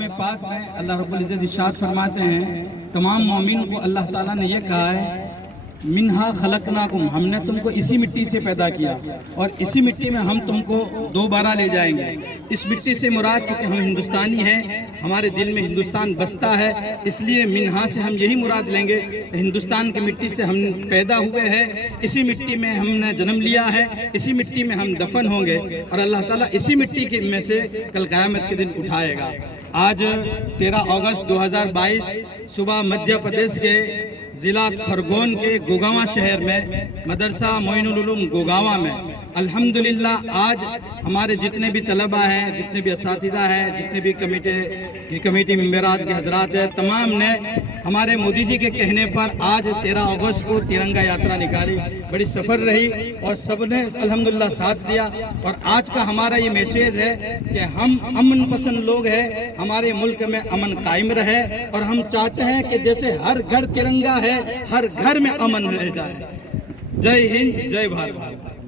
کلام پاک میں اللہ رب العزت ارشاد فرماتے ہیں تمام مومن کو اللہ تعالیٰ نے یہ کہا ہے منہا خلقناکم، ہم نے تم کو اسی مٹی سے پیدا کیا اور اسی مٹی میں ہم تم کو دوبارہ لے جائیں گے۔ اس مٹی سے مراد چونکہ ہم ہندوستانی ہیں، ہمارے دل میں ہندوستان بستا ہے، اس لیے منہا سے ہم یہی مراد لیں گے، ہندوستان کی مٹی سے ہم پیدا ہوئے ہیں، اسی مٹی میں ہم نے جنم لیا ہے، اسی مٹی میں ہم دفن ہوں گے اور اللہ تعالیٰ اسی مٹی کے میں سے کل قیامت کے دن اٹھائے گا۔ آج 13 اگست 2022 صبح مدھیہ پردیش کے ضلع کھرگون کے گوگاواں شہر میں مدرسہ معین العلوم گوگاواں میں الحمدللہ آج ہمارے جتنے بھی طلبہ ہیں، جتنے بھی اساتذہ ہیں، جتنے بھی کمیٹی ممبرات کے حضرات ہیں، تمام نے ہمارے مودی جی کے کہنے پر آج 13 اگست کو ترنگا یاترا نکالی۔ بڑی سفر رہی اور سب نے الحمدللہ ساتھ دیا، اور آج کا ہمارا یہ میسیج ہے کہ ہم امن پسند لوگ ہیں، ہمارے ملک میں امن قائم رہے، اور ہم چاہتے ہیں کہ جیسے ہر گھر ترنگا ہے، ہر گھر میں امن رہ جائے۔ جے ہند، جے بھارت۔